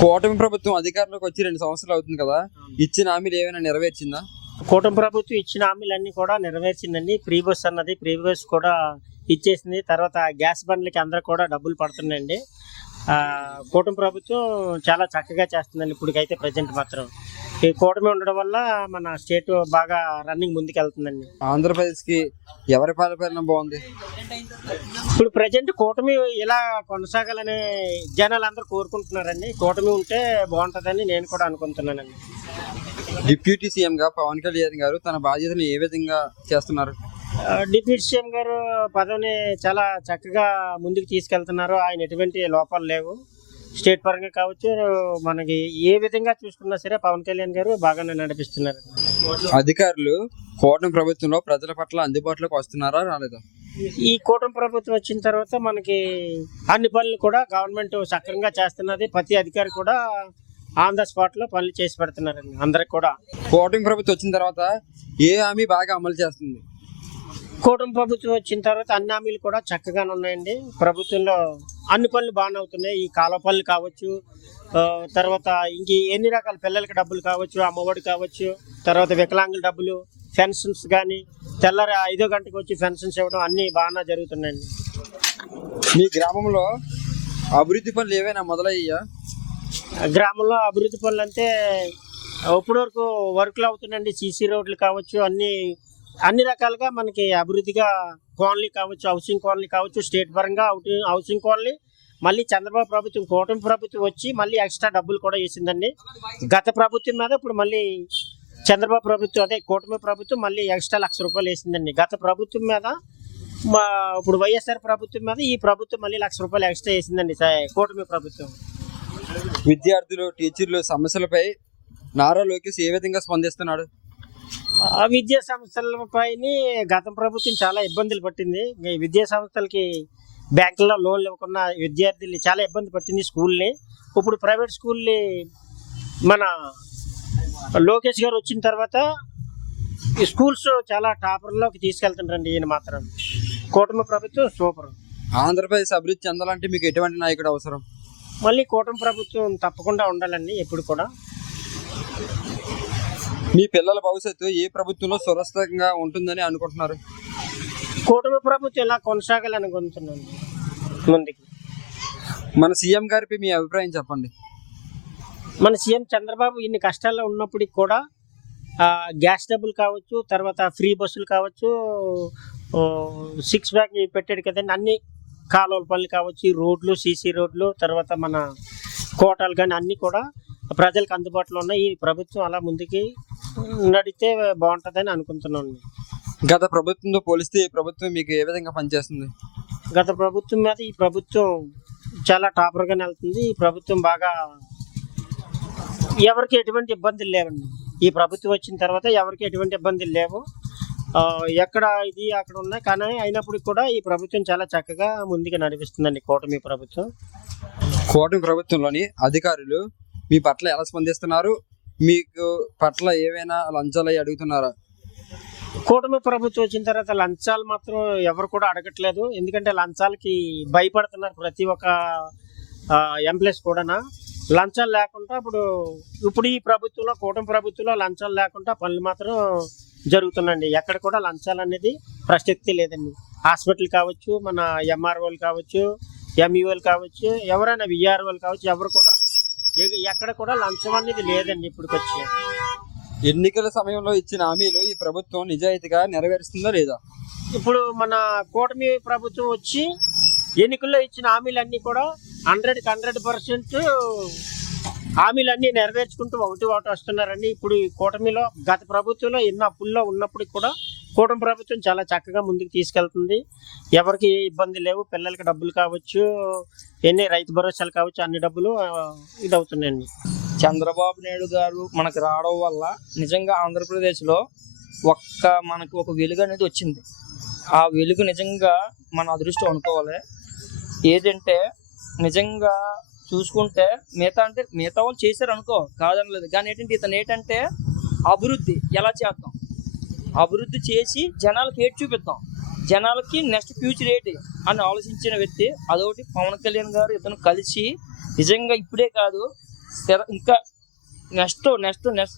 కూటమి ప్రభుత్వం అధికారంలోకి వచ్చి 2 సంవత్సరాలు అవుతుంది కదా, ఇచ్చిన హామీలు ఏమైనా నెరవేర్చిందా? కూటమి ప్రభుత్వం ఇచ్చిన హామీలన్నీ కూడా నెరవేర్చిందండి. ఫ్రీ బస్ అన్నది ఫ్రీ బస్ కూడా ఇచ్చేసింది. తర్వాత గ్యాస్ బండ్లకి అందరూ కూడా డబ్బులు పడుతున్నాయండి. కూటమి ప్రభుత్వం చాలా చక్కగా చేస్తుందండి. ఇప్పటికైతే ప్రజెంట్ మాత్రం ఈ కూటమి ఉండడం వల్ల మన స్టేట్ బాగా రన్నింగ్ ముందుకెళ్తుందండి. ఆంధ్రప్రదేశ్కి ఎవరి పరిపాలన బాగుంది? ఇప్పుడు ప్రజెంట్ కూటమి ఇలా కొనసాగాలని జనాలు అందరూ కోరుకుంటున్నారండి. కూటమి ఉంటే బాగుంటుందని నేను కూడా అనుకుంటున్నానండి. డిప్యూటీ సీఎం గా పవన్ కళ్యాణ్ గారు తన బాధ్యతను ఏ విధంగా చేస్తున్నారు? డిప్యూటీ సీఎం గారు పదవిని చాలా చక్కగా ముందుకు తీసుకెళ్తున్నారు. ఆయన ఎటువంటి లోపాలు లేవు. స్టేట్ పరంగా కావచ్చు, మనకి ఏ విధంగా చూసుకున్నా సరే పవన్ కళ్యాణ్ గారు బాగానే నడిపిస్తున్నారు. అధికారులు కూటమి ప్రభుత్వంలో ప్రజల పట్ల అందుబాటులోకి వస్తున్నారా రాలేదా? ఈ కూటమి ప్రభుత్వం వచ్చిన తర్వాత మనకి అన్ని పనులు కూడా గవర్నమెంట్ సక్రమంగా చేస్తున్నది. ప్రతి అధికారి కూడా ఆన్ ద స్పాట్ లో పనులు చేసి పెడుతున్నారండి అందరికి కూడా. కూటమి ప్రభుత్వం వచ్చిన తర్వాత ఏ హామీ బాగా అమలు చేస్తుంది? కూటమి ప్రభుత్వం వచ్చిన తర్వాత అన్ని హామీలు కూడా చక్కగానే ఉన్నాయండి. ప్రభుత్వంలో అన్ని పనులు బాగానే అవుతున్నాయి. ఈ కాలువ పనులు కావచ్చు, తర్వాత ఇంక ఎన్ని రకాల పిల్లలకి డబ్బులు కావచ్చు, అమ్మఒడి కావచ్చు, తర్వాత వికలాంగుల డబ్బులు, పెన్షన్స్ కానీ తెల్లారి 5 గంటలకు వచ్చి పెన్షన్స్ ఇవ్వడం అన్నీ బాగానే జరుగుతున్నాయండి. మీ గ్రామంలో అభివృద్ధి పనులు ఏవైనా మొదలయ్యా? గ్రామంలో అభివృద్ధి పనులు అంటే ఇప్పటి వరకు వర్క్లు అవుతున్నాయండి. సీసీ రోడ్లు కావచ్చు, అన్ని రకాలుగా మనకి అభివృద్ధిగా కాలనీ కావచ్చు, హౌసింగ్ కాలనీ కావచ్చు, స్టేట్ పరంగా హౌసింగ్ కాలనీ మళ్ళీ చంద్రబాబు ప్రభుత్వం కూటమి ప్రభుత్వం వచ్చి మళ్ళీ ఎక్స్ట్రా డబ్బులు కూడా వేసిందండి. గత ప్రభుత్వం మీద ఇప్పుడు మళ్ళీ చంద్రబాబు ప్రభుత్వం అదే కూటమి ప్రభుత్వం మళ్ళీ ఎక్స్ట్రా ₹1,00,000 వేసిందండి. గత ప్రభుత్వం మీద ఇప్పుడు వైఎస్ఆర్ ప్రభుత్వం మీద ఈ ప్రభుత్వం మళ్ళీ ₹1,00,000 ఎక్స్ట్రా వేసిందండి కూటమి ప్రభుత్వం. విద్యార్థులు, టీచర్లు సమస్యలపై నారా లోకేష్ ఏ విధంగా స్పందిస్తున్నాడు? విద్యా సంస్థలపై గత ప్రభుత్వం చాలా ఇబ్బందులు పట్టింది. విద్యా సంస్థలకి బ్యాంకుల్లో లోన్లు ఇవ్వకుండా విద్యార్థులు చాలా ఇబ్బంది పట్టింది స్కూల్ని. ఇప్పుడు ప్రైవేట్ స్కూల్ని మన లోకేష్ గారు వచ్చిన తర్వాత ఈ స్కూల్స్ చాలా టాపర్లోకి తీసుకెళ్తుంటారండి. ఈయన మాత్రం కూటమి ప్రభుత్వం సూపర్. ఆంధ్రప్రదేశ్ అభివృద్ధి చెందాలంటే మీకు ఎటువంటి నాయకుడు అవసరం? మళ్ళీ కూటమి ప్రభుత్వం తప్పకుండా ఉండాలండి ఎప్పుడు కూడా. మీ పిల్లల భవిష్యత్తు ఏ ప్రభుత్వంలో సురక్షితంగా ఉంటుందని అనుకుంటున్నారు? కూటమి ప్రభుత్వం ఇలా కొనసాగాలనుకుంటున్నాను ముందుకి. మన సీఎం గారిపై మీ అభిప్రాయం చెప్పండి. మన సీఎం చంద్రబాబు ఇన్ని కష్టాల్లో ఉన్నప్పటికి కూడా గ్యాస్ డబ్బులు కావచ్చు, తర్వాత ఫ్రీ బస్సులు కావచ్చు, 6 ప్యాక్ పెట్టాడు కదండి. అన్ని కాలువల పనులు కావచ్చు, రోడ్లు, సీసీ రోడ్లు, తర్వాత మన కోటాలు కానీ అన్నీ కూడా ప్రజలకు అందుబాటులో ఉన్నాయి. ఈ ప్రభుత్వం అలా ముందుకి నడితే బాగుంటుందని అనుకుంటున్నాను. గత ప్రభుత్వంతో పోలిస్తే ఈ ప్రభుత్వం మీకు ఏ విధంగా పనిచేస్తుంది? గత ప్రభుత్వం మీద ఈ ప్రభుత్వం చాలా టాపర్గానే వెళ్తుంది. ఈ ప్రభుత్వం బాగా ఎవరికి ఎటువంటి ఇబ్బందులు లేవండి. ఈ ప్రభుత్వం వచ్చిన తర్వాత ఎవరికి ఎటువంటి ఇబ్బందులు లేవు. ఎక్కడ ఇది అక్కడ ఉన్నాయి, కానీ అయినప్పటికీ కూడా ఈ ప్రభుత్వం చాలా చక్కగా ముందుకు నడిపిస్తుందండి కూటమి ప్రభుత్వం. కూటమి ప్రభుత్వంలోని అధికారులు మీ పట్ల ఎలా స్పందిస్తున్నారు? మీకు పట్ల ఏవైనా లంచాలు అడుగుతున్నారా? కూటమి ప్రభుత్వం వచ్చిన తర్వాత లంచాలు మాత్రం ఎవరు కూడా అడగట్లేదు. ఎందుకంటే లంచాలకి భయపడుతున్నారు ప్రతి ఒక్క ఎంప్లాయీస్ కూడా. లంచాలు లేకుండా ఇప్పుడు ఈ ప్రభుత్వంలో కూటమి ప్రభుత్వంలో లంచాలు లేకుండా పనులు మాత్రం జరుగుతుందండి. ఎక్కడ కూడా లంచాలు అనేది ప్రసక్తి లేదండి. హాస్పిటల్ కావచ్చు, మన ఎంఆర్ఓలు కావచ్చు, ఎంఈఓలు కావచ్చు, ఎవరైనా విఆర్ఓలు కావచ్చు, ఎవరు కూడా ఎక్కడ కూడా లంచం అనేది లేదండి. ఇప్పటికొచ్చి ఎన్నికల సమయంలో ఇచ్చిన హామీలు ఈ ప్రభుత్వం నిజాయితీగా నెరవేరుస్తుందా లేదా? ఇప్పుడు మన కూటమి ప్రభుత్వం వచ్చి ఎన్నికల్లో ఇచ్చిన హామీలన్నీ కూడా 100% హామీలన్నీ నెరవేర్చుకుంటూ ఒకటి వస్తున్నారండి. ఇప్పుడు ఈ కూటమిలో గత ప్రభుత్వంలో ఎన్నో అప్పుల్లో ఉన్నప్పటికి కూడా కూటమి ప్రభుత్వం చాలా చక్కగా ముందుకు తీసుకెళ్తుంది. ఎవరికి ఏ ఇబ్బంది లేవు. పిల్లలకి డబ్బులు కావచ్చు, ఎన్ని రైతు భరోసాలు కావచ్చు, అన్ని డబ్బులు ఇది అవుతున్నాయండి. చంద్రబాబు నాయుడు గారు మనకు రావడం వల్ల నిజంగా ఆంధ్రప్రదేశ్లో మనకు ఒక వెలుగు అనేది వచ్చింది. ఆ వెలుగు నిజంగా మన అదృష్టం అనుకోవాలి. ఏదంటే నిజంగా చూసుకుంటే మిగతా వాళ్ళు చేశారు అనుకో, కాదనలేదు. కానీ ఇతను ఏంటంటే అభివృద్ధి ఎలా చేద్దాం, అభివృద్ధి చేసి జనాలకు ఏటి చూపిద్దాం, జనాలకి నెక్స్ట్ ఫ్యూచర్ ఏంటి అని ఆలోచించిన వ్యక్తి. అదొకటి పవన్ కళ్యాణ్ గారు ఇతను కలిసి నిజంగా ఇప్పుడే కాదు ఇంకా నెక్స్ట్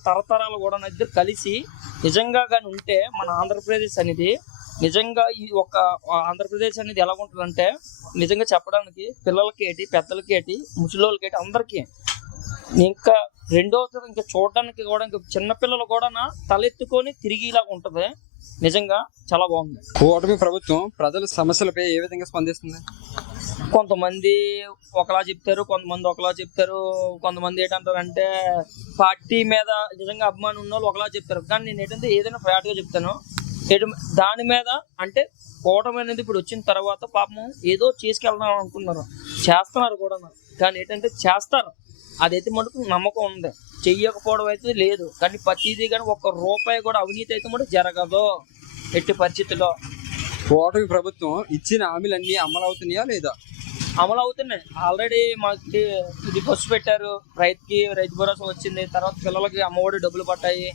తరతరాలు కూడా ఇద్దరు కలిసి నిజంగా కానీ ఉంటే మన ఆంధ్రప్రదేశ్ అనేది నిజంగా ఈ ఒక ఆంధ్రప్రదేశ్ అనేది ఎలా ఉంటుందంటే నిజంగా చెప్పడానికి పిల్లలకి ఏంటి పెద్దలకి ఏంటి ముసలోళ్ళకి ఏంటి అందరికీ ఇంకా రెండోది ఇంకా చూడడానికి కూడా ఇంకా చిన్నపిల్లలు కూడా తలెత్తుకొని తిరిగిలాగా ఉంటుంది. నిజంగా చాలా బాగుంది. కూటమి ప్రభుత్వం ప్రజల సమస్యలపై ఏ విధంగా స్పందిస్తుంది? కొంతమంది ఒకలా చెప్తారు, కొంతమంది ఒకలా చెప్తారు. కొంతమంది ఏంటంటారంటే పార్టీ మీద నిజంగా అభిమానం ఉన్న వాళ్ళు ఒకలా చెప్తారు. కానీ నేను ఏంటంటే ఏదైనా ఫ్లాట్గా చెప్తాను. దాని మీద అంటే కూటమి అనేది ఇప్పుడు వచ్చిన తర్వాత పాపం ఏదో చేసుకెళ్దాం అనుకున్నారు, చేస్తున్నారు కూడా. కానీ ఏంటంటే చేస్తారు, అదైతే మటుకు నమ్మకం ఉంది. చెయ్యకపోవడం అయితే లేదు. కానీ ప్రతిదీ కానీ ₹1 కూడా అవినీతి అయితే మటుకు జరగదు ఎట్టి పరిస్థితుల్లో. కూటమి ప్రభుత్వం ఇచ్చిన హామీలన్నీ అమలు అవుతున్నాయా లేదా? అమలు అవుతున్నాయి. ఆల్రెడీ మాకు ఇది బస్సు పెట్టారు, రైతు భరోసా వచ్చింది, తర్వాత పిల్లలకి అమ్మఒడి డబ్బులు పట్టాయి.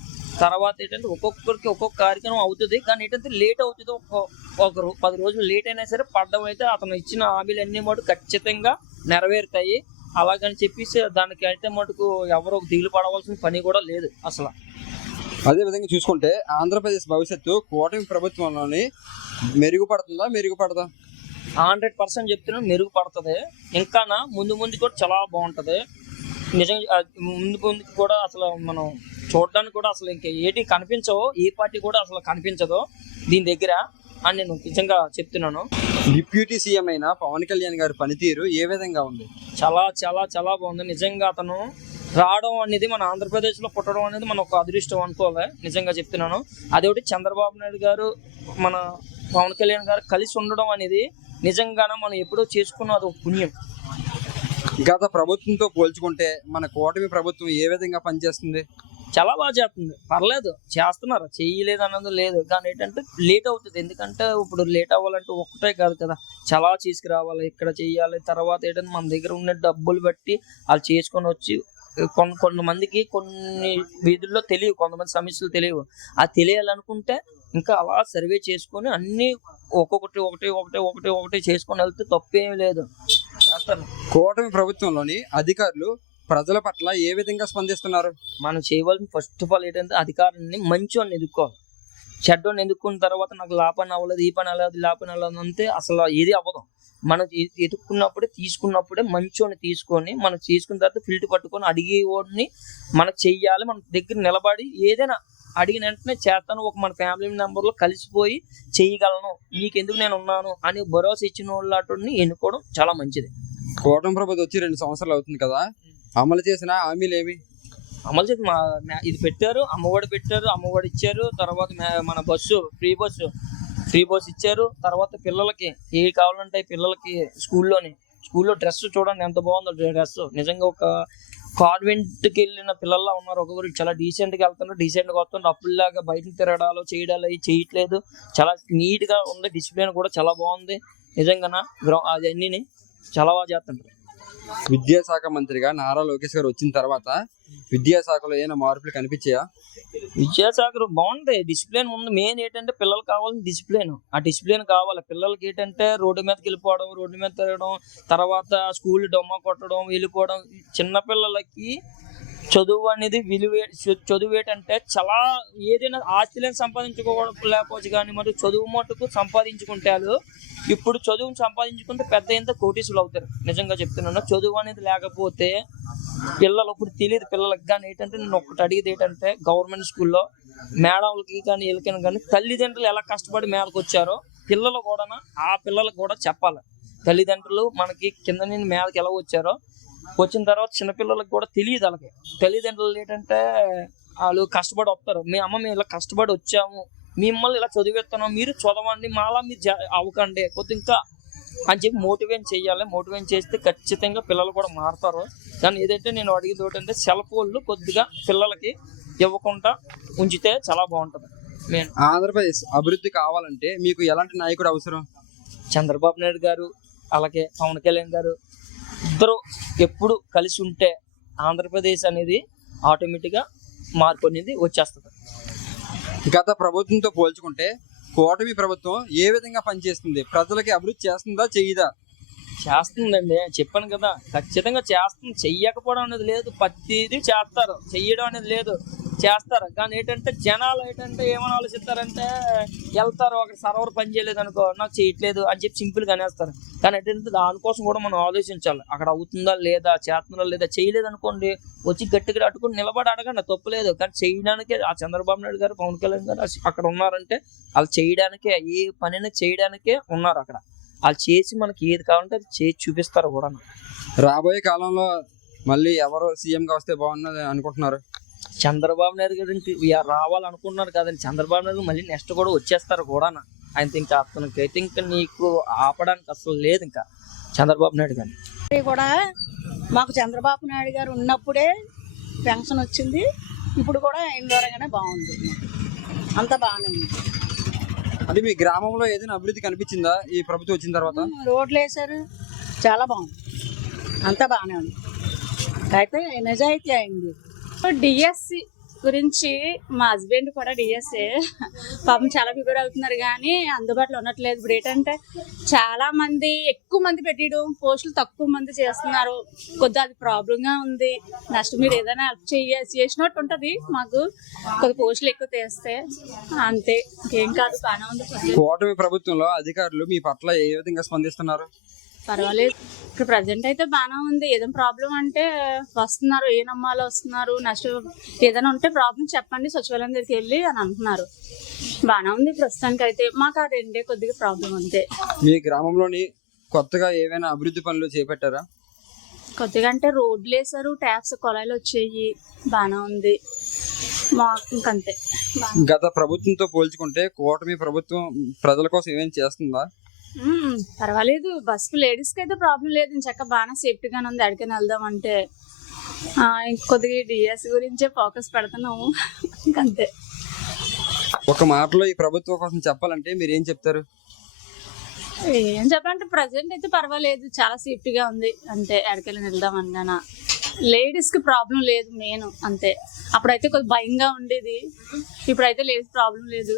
తర్వాత ఏంటంటే ఒక్కొక్కరికి ఒక్కొక్క కార్యక్రమం అవుతుంది. కానీ ఏంటంటే లేట్ అవుతుంది. ఒక 10 రోజులు లేట్ అయినా సరే పడ్డం అయితే అతను ఇచ్చిన హామీలన్నీ మటుకు ఖచ్చితంగా నెరవేరుతాయి. అలాగని చెప్పేసి దానికి అయితే మటుకు ఎవరో దిగులు పడవలసిన పని కూడా లేదు అసలు. అదే విధంగా చూసుకుంటే ఆంధ్రప్రదేశ్ భవిష్యత్తు కూటమి ప్రభుత్వంలోని మెరుగుపడదా? 100% చెప్తున్నాను, మెరుగుపడుతుంది. ఇంకా ముందు కూడా చాలా బాగుంటుంది. నిజంగా ముందుకు కూడా అసలు మనం చూడడానికి కూడా అసలు ఇంకా ఏటి కనిపించవు, ఏ పార్టీ కూడా అసలు కనిపించదు దీని దగ్గర అని నేను నిజంగా చెప్తున్నాను. డిప్యూటీ సీఎం అయిన పవన్ కళ్యాణ్ గారి పనితీరు ఏ విధంగా ఉంది? చాలా చాలా చాలా బాగుంది. నిజంగా అతను రావడం అనేది మన ఆంధ్రప్రదేశ్లో పుట్టడం అనేది మన ఒక అదృష్టం అనుకోవాలి. నిజంగా చెప్తున్నాను. అదొకటి చంద్రబాబు నాయుడు గారు మన పవన్ కళ్యాణ్ గారు కలిసి ఉండడం అనేది నిజంగానే మనం ఎప్పుడో చేసుకున్న అది ఒక పుణ్యం. గత ప్రభుత్వంతో పోల్చుకుంటే మన కూటమి ప్రభుత్వం ఏ విధంగా పనిచేస్తుంది? చాలా బాగా చేస్తుంది, పర్లేదు, చేస్తున్నారు, చేయలేదు అన్నది లేదు. కానీ ఏంటంటే లేట్ అవుతుంది. ఎందుకంటే ఇప్పుడు లేట్ అవ్వాలంటే ఒక్కటే కాదు కదా, చాలా చేసుకురావాలి, ఇక్కడ చెయ్యాలి. తర్వాత ఏంటంటే మన దగ్గర ఉన్న డబ్బులు బట్టి వాళ్ళు చేసుకొని వచ్చి కొంతమందికి కొన్ని వీధుల్లో తెలియవు, కొంతమంది సమస్యలు తెలియవు. అది తెలియాలనుకుంటే ఇంకా అలా సర్వే చేసుకొని అన్ని ఒకటి చేసుకొని వెళ్తే తప్పేమీ లేదు, చేస్తారు. కూటమి ప్రభుత్వంలోని అధికారులు ప్రజల పట్ల ఏ విధంగా స్పందిస్తున్నారు? మనం చేయవలసిన ఫస్ట్ ఆఫ్ ఆల్ ఏంటంటే అధికారాన్ని మంచివాడిని ఎదుర్కోవాలి. చెడ్డోని ఎదుర్కొన్న తర్వాత నాకు లాభాన్ని అవ్వలేదు, ఈ పని అవ్వలేదు, లాభాన్ని అవ్వలేదు అంటే అసలు ఏది అవ్వదు. మనం తీసుకున్నప్పుడే మంచివాడిని తీసుకొని మనం తీసుకున్న తర్వాత ఫిల్టర్ పట్టుకొని అడిగేవాడిని మనకు చెయ్యాలి. మన దగ్గర నిలబడి ఏదైనా అడిగిన వెంటనే చేస్తాను, మన ఫ్యామిలీ మెంబర్లో కలిసిపోయి చేయగలను, నీకెందుకు నేను ఉన్నాను అని భరోసా ఇచ్చిన వాళ్ళని ఎన్నుకోవడం చాలా మంచిది. కూటమి ప్రభుత్వం వచ్చి 2 సంవత్సరాలు అవుతుంది కదా, అమలు చేసిన హామీలు ఏమి? అమలు చేసి ఇది పెట్టారు, అమ్మఒడి పెట్టారు, అమ్మఒడి ఇచ్చారు. తర్వాత మన ఫ్రీ బస్సు ఇచ్చారు. తర్వాత పిల్లలకి ఏ కావాలంటే పిల్లలకి స్కూల్లో డ్రెస్ చూడండి ఎంత బాగుందో డ్రెస్. నిజంగా ఒక కాన్వెంట్కి వెళ్ళిన పిల్లల్లా ఉన్నారు. ఒకరు చాలా డీసెంట్గా వెళ్తున్నారు, డీసెంట్గా వస్తున్నారు. అప్పుడులాగా బయట తిరగడాలు చేయడాలు అవి చేయట్లేదు. చాలా నీట్గా ఉంది, డిసిప్లిన్ కూడా చాలా బాగుంది. నిజంగా అవన్నీ చాలా బాగా చేస్తుంటారు. విద్యాశాఖ మంత్రిగా నారా లోకేష్ గారు వచ్చిన తర్వాత విద్యాశాఖలో ఏమైనా మార్పులు కనిపించాయా? విద్యాశాఖ బాగుంది, డిసిప్లిన్ ఉంది. మెయిన్ ఏంటంటే పిల్లలకు కావాల్సిన డిసిప్లిన్, ఆ డిసిప్లిన్ కావాలి. పిల్లలకి ఏంటంటే రోడ్డు మీదకి వెళ్ళిపోవడం, రోడ్డు మీద తిరగడం, తర్వాత స్కూల్ డొమ్మ కొట్టడం, వెళ్ళిపోవడం. చిన్నపిల్లలకి చదువు అనేది చదువు ఏంటంటే చాలా ఏదైనా ఆస్తులను సంపాదించుకోలేకపోవచ్చు, కానీ మరి చదువు మటుకు సంపాదించుకుంటే ఇప్పుడు చదువుని సంపాదించుకుంటే పెద్ద ఎంత కోటీసులు అవుతారు. నిజంగా చెప్తున్నాను. చదువు అనేది లేకపోతే పిల్లలు ఇప్పుడు తెలియదు పిల్లలకి. కానీ ఏంటంటే నేను ఒక్కటి అడిగేది ఏంటంటే గవర్నమెంట్ స్కూల్లో మేడంలకి కానీ వీళ్ళకైనా కానీ తల్లిదండ్రులు ఎలా కష్టపడి మేరకు వచ్చారో పిల్లలు కూడా ఆ పిల్లలకు కూడా చెప్పాలి. తల్లిదండ్రులు మనకి కింద నుండి మేరకు ఎలా వచ్చారో వచ్చిన తర్వాత చిన్నపిల్లలకు కూడా తెలియదు. వాళ్ళకి తల్లిదండ్రులు ఏంటంటే వాళ్ళు కష్టపడి వస్తారు, మేము ఇలా కష్టపడి వచ్చాము, మిమ్మల్ని ఇలా చదివేస్తున్నాం, మీరు చదవండి, మాలా మీరు అవ్వకండి కొద్దిగా ఇంకా అని చెప్పి మోటివేట్ చేయాలి. మోటివేట్ చేస్తే ఖచ్చితంగా పిల్లలు కూడా మారుతారు. కానీ ఏదైతే నేను అడిగేది ఏంటంటే సెల్ ఫోన్లు కొద్దిగా పిల్లలకి ఇవ్వకుండా ఉంచితే చాలా బాగుంటుంది. ఆంధ్రప్రదేశ్ అభివృద్ధి కావాలంటే మీకు ఎలాంటి నాయకుడు అవసరం? చంద్రబాబు నాయుడు గారు అలాగే పవన్ కళ్యాణ్ గారు ఇద్దరు ఎప్పుడు కలిసి ఉంటే ఆంధ్రప్రదేశ్ అనేది ఆటోమేటిక్గా మార్పు అనేది వచ్చేస్తుంది. గత ప్రభుత్వంతో పోల్చుకుంటే కూటమి ప్రభుత్వం ఏ విధంగా పనిచేస్తుంది? ప్రజలకి అభివృద్ధి చేస్తుందా, చేయదా? చేస్తుందండి, చెప్పాను కదా, ఖచ్చితంగా చేస్తుంది. చెయ్యకపోవడం అనేది లేదు, ప్రతిదీ చేస్తారు. చెయ్యడం అనేది లేదు, చేస్తారు. కానీ ఏంటంటే జనాలు ఏంటంటే ఏమని ఆలోచిస్తారంటే, వెళ్తారు అక్కడ సర్వర్ పని చేయలేదు అనుకో, నాకు చేయట్లేదు అని చెప్పి సింపుల్గా అనేస్తారు. కానీ ఏంటంటే దానికోసం కూడా మనం ఆలోచించాలి. అక్కడ అవుతుందా లేదా, చేస్తుందా లేదా. చేయలేదు అనుకోండి, వచ్చి గట్టిగా అట్టుకుని నిలబడి అడగండి, తప్పులేదు. కానీ చేయడానికే ఆ చంద్రబాబు నాయుడు గారు, పవన్ కళ్యాణ్ గారు అక్కడ ఉన్నారంటే వాళ్ళు చేయడానికే, ఏ పనిని చేయడానికే ఉన్నారు అక్కడ. వాళ్ళు చేసి మనకి ఏది కావాలంటే అది చేసి చూపిస్తారు కూడా. రాబోయే కాలంలో మళ్ళీ ఎవరు సీఎంగా వస్తే బాగున్నది అనుకుంటున్నారు? చంద్రబాబు నాయుడు గారు రావాలనుకుంటున్నారు కదండి. చంద్రబాబు నాయుడు మళ్ళీ నెక్స్ట్ కూడా వచ్చేస్తారు కూడా. ఆయన ఇంకా అతనికైతే ఇంకా నీకు ఆపడానికి అసలు లేదు ఇంకా చంద్రబాబు నాయుడు గారిని కూడా. మాకు చంద్రబాబు నాయుడు గారు ఉన్నప్పుడే పెన్షన్ వచ్చింది, ఇప్పుడు కూడా ఆయన ద్వారాగానే బాగుంది, అంతా బాగానే ఉంది. అంటే మీ గ్రామంలో ఏదైనా అభివృద్ధి కనిపించిందా ఈ ప్రభుత్వం వచ్చిన తర్వాత? రోడ్లు వేశారు, చాలా బాగుంది, అంతా బాగానే ఉంది. అయితే నిజాయితీ అయింది. డిఎస్సి గురించి మా హస్బెండ్ కూడా డిఎస్ఏ, పాపం చాలా ప్రిపేర్ అవుతున్నారు కానీ అందుబాటులో ఉండట్లేదు. ఇప్పుడు ఏంటంటే చాలా మంది, ఎక్కువ మంది పెట్టడం, పోస్టులు తక్కువ మంది చేస్తున్నారు. కొద్దిగా అది ప్రాబ్లంగా ఉంది. నెక్స్ట్ మీరు ఏదైనా హెల్ప్ చేసినట్టు ఉంటుంది మాకు, కొద్ది పోస్టులు ఎక్కువ తెస్తే అంతే, ఇంకేం కాదు, బాగానే ఉంది. కూటమి ప్రభుత్వంలో అధికారులు మీ పట్ల ఏ విధంగా స్పందిస్తున్నారు? పర్వాలేదు, ఇప్పుడు ప్రజెంట్ అయితే బాగానే ఉంది. ఏదైనా ప్రాబ్లం అంటే వస్తున్నారు, ఏ నమ్మాలో వస్తున్నారు. నెక్స్ట్ ఏదైనా ఉంటే ప్రాబ్లం చెప్పండి, సచివాలయం దగ్గరికి వెళ్ళి అని అంటున్నారు. బాగానే ఉంది ప్రస్తుతానికి అయితే. మాకు ఆ రెండే కొద్దిగా ప్రాబ్లం అంతే. మీ గ్రామంలోని కొత్తగా ఏవైనా అభివృద్ధి పనులు చేపట్టారా? కొద్దిగా అంటే రోడ్లు వేసారు, ట్యాప్స్ కొలాయిలు వచ్చేయి, బాగానే ఉంది మాకు, ఇంకంతే. గత ప్రభుత్వంతో పోల్చుకుంటే కూటమి ప్రభుత్వం ప్రజల కోసం ఏమైనా చేస్తుందా? పర్వాలేదు, బస్సు లేడీస్కి అయితే ప్రాబ్లం లేదు, చక్కగా బాగానే సేఫ్టీగానే ఉంది. ఎక్కడికైనా వెళ్దాం అంటే కొద్దిగా డిఎస్ గురించే ఫోకస్ పెడుతున్నాము, ఇంకంతే. ఒక మాటలో ఈ ప్రభుత్వం కోసం చెప్పాలంటే మీరు ఏం చెప్తారు? ఏం చెప్పాలంటే ప్రజెంట్ అయితే పర్వాలేదు, చాలా సేఫ్టీగా ఉంది, అంతే. ఎక్కడికైనా వెళ్దాం అన్నా లేడీస్కి ప్రాబ్లం లేదు మెయిన్, అంతే. అప్పుడైతే కొద్దిగా భయంగా ఉండేది, ఇప్పుడైతే లేడీస్ ప్రాబ్లం లేదు.